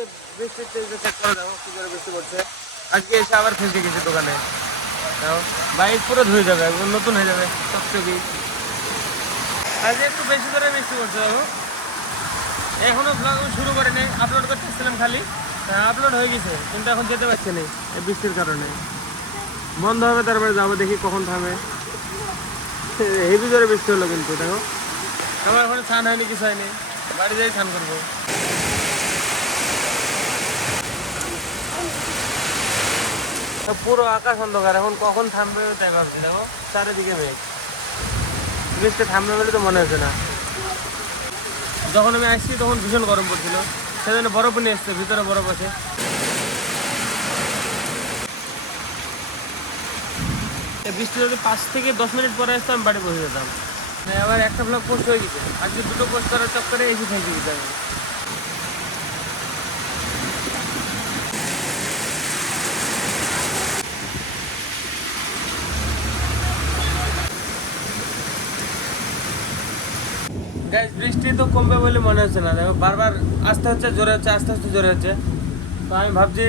আজকে বৃষ্টিতে চেক করে দেখো কি করে বৃষ্টি পড়ছে। আজকে এসে আবার ফেঁসে গেছে দোকানে, দেখো বাইক পুরো ধুয়ে যাবে, একদম নতুন হয়ে যাবে চকচকি। আজকে একটু বেশি করে বৃষ্টি পড়ছে দেখো। এখনো ব্লগ শুরু করিনি, আপলোড করতেছিলাম খালি, আপলোড হয়ে গেছে কিন্তু এখন যেতে পারছি না এই বৃষ্টির কারণে। বন্ধ হবে তারপরে যাবো, দেখি কখন থামে। হেভি জোরে বৃষ্টি হলো কিন্তু দেখো। আমার এখন স্নান হয়নি, কিছু হয়নি, বাড়ি যাই স্নান করবো। পুরো আকাশ অন্ধকার, এখন কখন থামবে তাই ভাবছি। দেখো চারিদিকে মেঘ, বৃষ্টি থামবে বলে তো মনে হচ্ছে না। যখন আমি আসছি তখন ভীষণ গরম পড়ছিল, সেজন্য বরফ নিয়ে এসছে, ভিতরে বরফ আছে। বৃষ্টি যদি 5 থেকে 10 মিনিট পরে আসতো আমি বাড়ি বসে যেতাম। আবার একটা ব্লগ পোস্ট হয়ে গেছে, আজকে 2টো পোস্ট করার চক্করে এসে ফেঁকে গেছে আমি। গাইস বৃষ্টি তো কমবে বলে মনে হচ্ছে না, দেখো বারবার আসতে হচ্ছে, জোরে হচ্ছে, আস্তে আস্তে জোরে হচ্ছে। তো আমি ভাবছি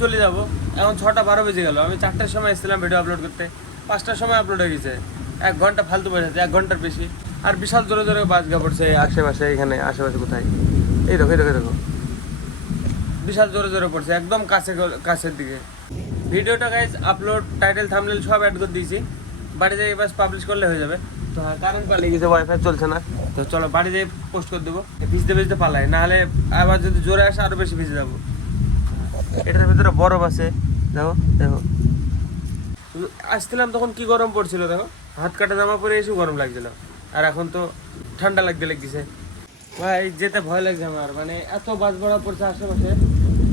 চলে যাব। এখন 6টা 12 বেজে গেল, আমি 4টার সময় এসেছিলাম ভিডিও আপলোড করতে, 5টার সময় আপলোড হয়ে গেছে। 1 ঘন্টা ফালতু বসেছে, 1 ঘন্টার বেশি। আর বিশাল জোরে জোরে বাজগা পড়ছে আশেপাশে, এখানে আশেপাশে কোথায়, এই দেখো এই দেখো দেখো, বিশাল জোরে জোরে পড়ছে একদম কাছের দিকে। ভিডিওটা গাইজ আপলোড, টাইটেল, থাম্বনেল সব অ্যাড করে দিয়েছি। বাড়ি যাই বাস পাবলিশ করলে হয়ে যাবে। তো হ্যাঁ, কারেন্ট পালিয়ে গেছে, ওয়াইফাই চলছে না। তো চলো বাড়ি যাই পোস্ট করে দেবো। ভিজতে ভিজতে পালাই, নাহলে আবার যদি জোরে আসে আরও বেশি ভিজে যাবো। এটার ভিতরে বরফ আছে, দেখো দেখো। আসছিলাম তখন কি গরম পড়ছিল দেখো, হাত কাটা জামা পরে এসেও গরম লাগছিল। আর এখন তো ঠান্ডা লাগছে ভাই, যেতে ভয় লাগছে আমার। মানে এত বাজ পড়া পড়ছে আশেপাশে,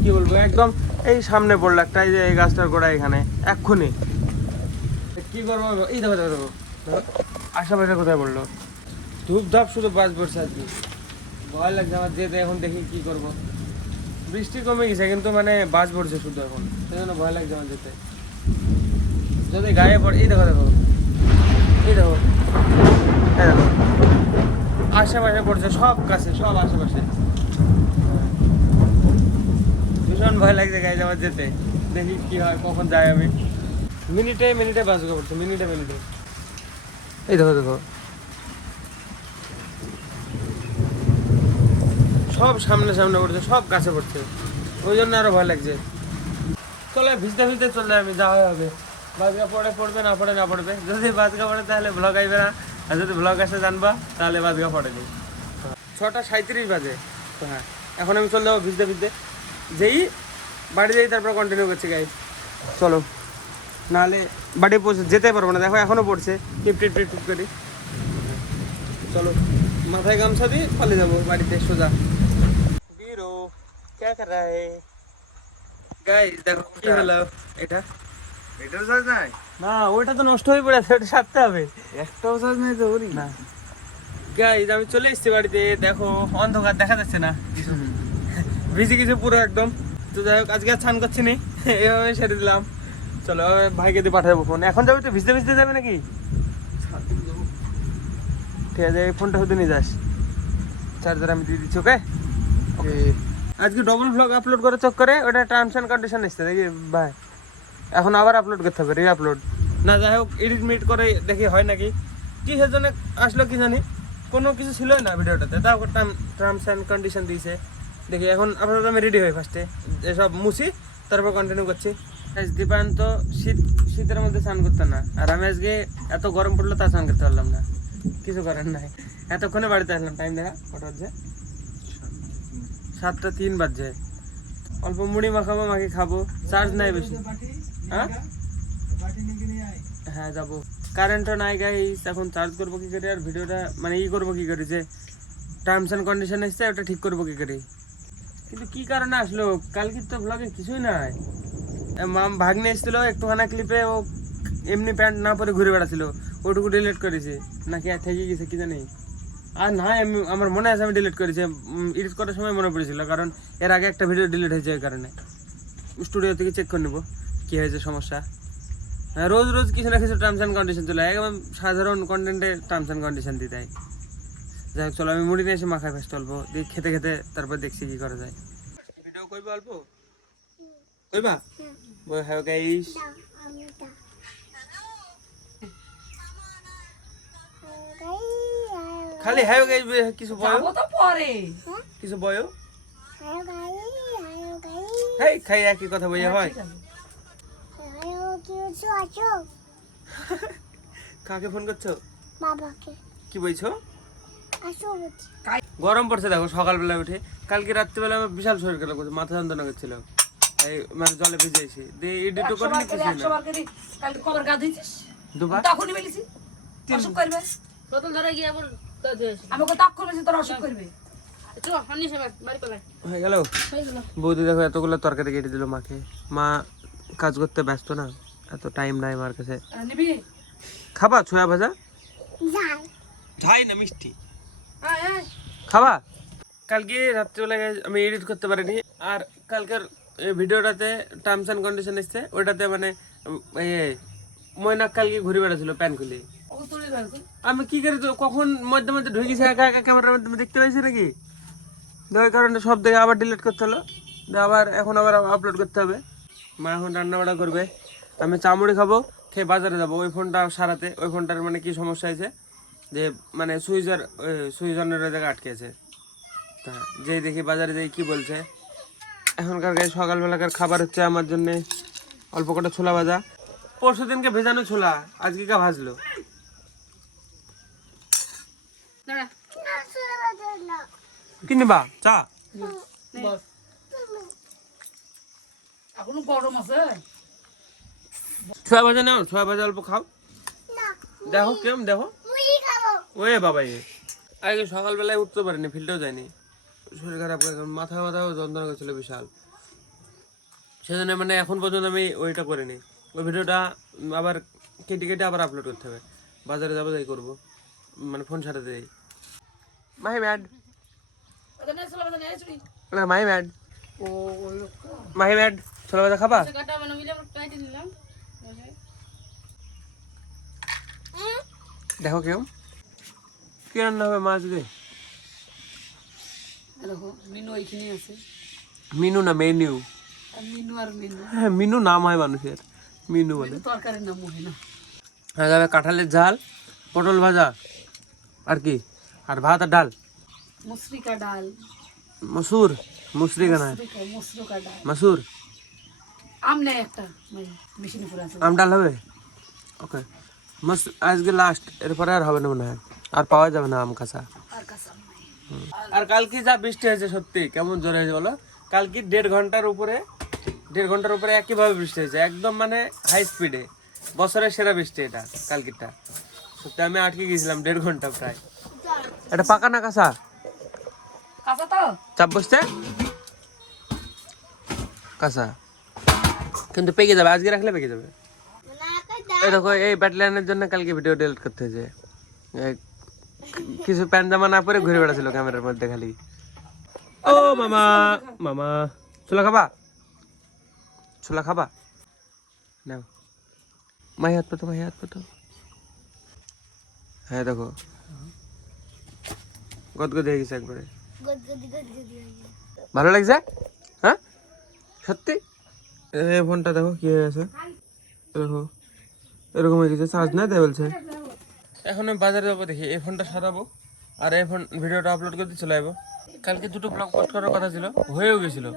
কি বলবো, একদম এই সামনে পড়লো একটা, এই যে এই গাছটার গোড়া এখানে এক্ষুনি। কি করবো, এই দেখো দেখো দেখো, আশেপাশে কোথায় পড়লো, ধূপধাপ শুধু বাজ পড়ছে। আর কি ভয় লাগছে আমার যেতে, এখন দেখি কি করব। বৃষ্টি কমে গেছে কিন্তু মানে বাজ পড়ছে শুধু এখন, সেই জন্য ভয় লাগছে আমার যেতে। যদি গায়ে পড়ে, এই দেখো দেখো, এই দেখো এই দেখো, আশেপাশে পড়ছে, সব কাছে, সব আশেপাশে। ভীষণ ভয় লাগছে গায়ে আমার যেতে, দেখি কি হয়, কখন যাই আমি। মিনিটে মিনিটে বাজগা পড়ছে, মিনিটে মিনিটে। এই দেখো দেখো, সব সামনে সামনে পড়ছে, সব কাছে পড়ছে, ওই জন্য আরো ভয় লাগছে। চলে ভিজতে ভিজতে চলে আমি, যাওয়া হবে। বাজগা পড়বে না পড়ে না পড়বে, যদি বাজগা পড়ে তাহলে ব্লগ আসবে না, আর যদি ব্লগ আসে জানবা তাহলে বাজগা পড়েনি। 6টা 37 বাজে। তো হ্যাঁ, এখন আমি চলে যাবো ভিজতে ভিজতে, যেই বাড়ি যাই তারপর কন্টিনিউ করছি গাইস। চলো, নাহলে বাড়ি পৌঁছে যেতে পারবো না। দেখো এখনো পড়ছে, টিপ টিপ টিপ টিপ করি। চলো, মাথায় গামছা দিয়ে পালিয়ে যাবো বাড়িতে সোজা। বিরো কে কর রহা है গাইস, দেখো কি হলো। এটাও চার্জ নাই না, ওইটা তো নষ্ট হয়ে পড়েছে, ওটা সারতে হবে। একটাও চার্জ নাই তো ওরই না। গাইস আমি চলে এসেছি বাড়িতে, দেখো অন্ধকার, দেখা যাচ্ছে না কিছু, ভিজে গেছে পুরো একদম। তো যাই হোক, আজকে আর স্নান করছি নি, এইভাবে সেরে দিলাম। চলো ভাইকে দিয়ে পাঠাবো ফোন। এখন যাবি তো, ভিজতে ভিজতে যাবে নাকি? ঠিক আছে, এই ফোনটা শুধু নিয়ে যাস, চার্জার আমি দিয়ে দিচ্ছি। ওকে, আজকে ডবল ব্লগ আপলোড করার চক্করে ওটা টার্মস অ্যান্ড কন্ডিশন এসছে দেখি ভাই, এখন আবার আপলোড করতে হবে, রি আপলোড না। যাই হোক, এডিট মিট করে দেখি হয় নাকি, কিসের জন্য আসলো কি জানি, কোনো কিছু ছিলই না ভিডিওটাতে, তাও টার্মস অ্যান্ড কন্ডিশন দিয়েছে। দেখি এখন আপাতত আমি রেডি হই, ফার্স্টে এসব মুছি, তারপর কন্টিনিউ করছি। দীপায়ন তো শীতের মধ্যে স্নান করতে না, আর আমি আজকে এত গরম পড়লো তা স্নান করতে পারলাম না, কিছু করার নাই। এতক্ষণে বাড়িতে আসলাম, টাইম দেখা কটা বাজছে, 7টা 3 বাজছে। অল্প মুড়ি মাখাবো, মাখি খাবো, চার্জ নাই বেশি। হ্যাঁ হ্যাঁ যাবো, কারেন্টও নাই গাইস, এখন চার্জ করবো কি করে, আর ভিডিওটা মানে করবো কি করে, যে টার্মস অ্যান্ড কন্ডিশন এসছে ওটা ঠিক করবো কি করে। কিন্তু কি কারণে আসলো, কালকে তো ব্লগে কিছুই নাই। ভাগ্নে এসেছিল একটুখানা ক্লিপে, ও এমনি প্যান্ট না পরে ঘুরে বেড়াচ্ছিল, ওটুকু ডিলিট করেছে নাকি থেকে গেছে কি জানি। আর না, আমার মনে আছে আমি ডিলিট করেছি, এডিট করার সময় মনে পড়েছিল, কারণ এর আগে একটা ভিডিও ডিলিট হয়েছে, এই কারণে। স্টুডিও থেকে চেক করে নেবো কী হয়েছে সমস্যা। রোজ রোজ কিছু না কিছু টার্মস অ্যান্ড কন্ডিশন চলে, একদম সাধারণ কন্টেন্টে টার্মস অ্যান্ড কন্ডিশন দিয়ে দেয়। যাই হোক চলো, আমি মুড়ি নিয়ে এসে মাখায় ফার্স্ট অল্প দিয়ে খেতে খেতে তারপর দেখছি কী করা যায়। ভিডিও কইবা অল্প কইবা বল হ্যালো গাইস খালি হ্যালো গাইস কিছু বলো যাবো তো পরে কিছু বলো হেই খাই একই কথা বইয়া হয় কাকে ফোন করছো বাবাকে কি বলছো আসো বলছি গরম পড়ছে দেখো সকালবেলা উঠে কালকে রাত্রিবেলা আমার বিশাল শরীর খারাপ করছে মাথা যন্ত্রণা করছিল এই মানে জলে ভিজেছি দিয়ে এডিটও করে নি কিছু না 100 বার করে কালকে কবার গা ধুইছিস দুবার তখনই বলেছি অসুখ করবে প্রথম ধরে গিয়ে বল আমাকে তাক করবে তোর অসুখ করবে চলো হানি সবাই বাড়ি পালাই হয়ে গেল হয়ে গেল বৌদি দেখো এতগুলো তরকারি কেটে দিল মাকে মা কাজ করতে ব্যস্ত না এত টাইম নাই মার কাছে নিবি খাবা ছোয়া ভাজা যাই ঝাই না মিষ্টি আয় আয় খাবা কালকে রাত্রিবেলা আমি এডিট করতে পারিনি আর কালকের এই ভিডিওটাতে টার্মস অ্যান্ড কন্ডিশন এসছে ওইটাতে মানে ময়না কালকে ঘুরে বেড়াচ্ছিল প্যান খুলে ও তুলে গেছে আমি কি করি তো কখন মধ্যে মধ্যে ঢুকেছি একা একা ক্যামেরার মধ্যে দেখতে পাইছি নাকি ওই কারণে সব দেখে আবার ডিলিট করতে হলো আবার এখন আবার আপলোড করতে হবে মা এখন রান্না বাড়া করবে আমি চামড়ি খাবো খেয়ে বাজারে যাবো ওই ফোনটা সারাতে ওই ফোনটার মানে কি সমস্যা হয়েছে যে মানে সুইজারের জায়গায় আটকে আছে তা যেই দেখি বাজারে যাই কি বলছে এখনকার গায়ে সকালবেলাকার খাবার হচ্ছে আমার জন্য অল্প কটা ছোলা ভাজা পরশু দিনকে ভেজানো ছোলা আজকে কা ভাজলো দাঁড়া কি নিবা চা বস এখনো গরম আছে ছোয়া ভাজা নাও ছোয়া ভাজা অল্প খাও দেখো কেমন দেখো ওয়ে বাবা আগে সকালবেলায় উঠতে পারিনি ফিল্ডেও যায়নি শরীর খারাপ মাথাও যন্ত্রণা করছিল বিশাল সেজন্য মানে এখন পর্যন্ত আমি ওইটা করিনি ওই ভিডিওটা আবার কেটে কেটে আবার আপলোড করতে হবে বাজারে যাবো যাই করবো মানে ফোন সারাতে যাই মাই ম্যাড ওখানে চলো বাবা নিয়ে চুরি মাই ম্যাড ও মাই ম্যাড ছোলা ভাজা খাবা কাটা মানে মিলে কাটে নিলাম দেখো কেউ কি রান্না হবে মাছ দিয়ে দেখো মিনু এইখানে আছে মিনু না মেনু মিনু আর মিনু হ্যাঁ মিনু নাম হয় মানুষের মিনু বলে তরকারির নাম হয় না আগামী কাঁঠালের ঝাল পটল ভাজা আর কি আর ভাত আর ডাল মুসরিকা ডাল মসুর মুসরি কানা মুসরুকা ডাল মসুর আম নেই একটা মেশিনে পড়ে আছে আম ডাল হবে ওকে আজকে লাস্ট এরপরে আর হবে না মনে হয় আর পাওয়া যাবে না আম কাঁচা আর কাঁচা আম নাই। আর কালকে যা বৃষ্টি হয়েছে সত্যি কেমন জোরে হয়েছে বলো কালকে 1.5 ঘন্টার উপরে একইভাবে বৃষ্টি হয়েছে একদম মানে হাই স্পিডে বছরের সেরা বৃষ্টি এটা কালকেরটা সত্যি আমি আটকে গেছিলাম 1.5 ঘন্টা প্রায় এটা পাকা না কাঁচা কাঁচা তো চাপ বসছে কাঁচা কিন্তু পেকে যাবে আজকে রাখলে পেকে যাবে এই দেখো এই ব্যাটলাইনের জন্য কালকে ভিডিও ডিলিট করতে হয়েছে কিছু প্যান্ট জামা না পরে ঘুরে বেড়াছিল ক্যামেরার মধ্যে খালি ও মামা মামা ছোলা খাবা নাও মাই হাত পাতো হ্যাঁ দেখো গদগদ হয়ে গেছে একবারে ভালো লাগছে হ্যাঁ সত্যি এই ফোনটা দেখো কি হয়ে গেছে দেখো এরকম হয়ে গেছে চার্জ নাই তাই বলছে এখন আমি বাজারে যাবো দেখি এই ফোনটা সারাবো আর এই ফোন ভিডিওটা আপলোড করতে চলে যাবো কালকে 2টো ব্লগ পোস্ট করার কথা ছিল হয়েও গেছিলো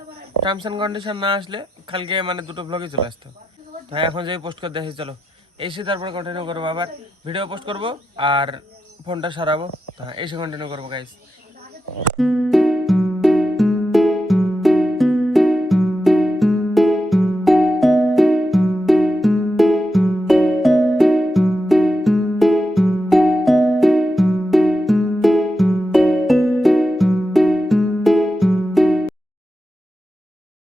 টার্মস অ্যান্ড কন্ডিশন না আসলে কালকে মানে 2টো ব্লগই চলে আসতো তাই এখন যাই পোস্ট করে দেখি চলো এসে তারপরে কন্টিনিউ করবো আবার ভিডিও পোস্ট করবো আর ফোনটা সারাবো এসে কন্টিনিউ করবো গাইস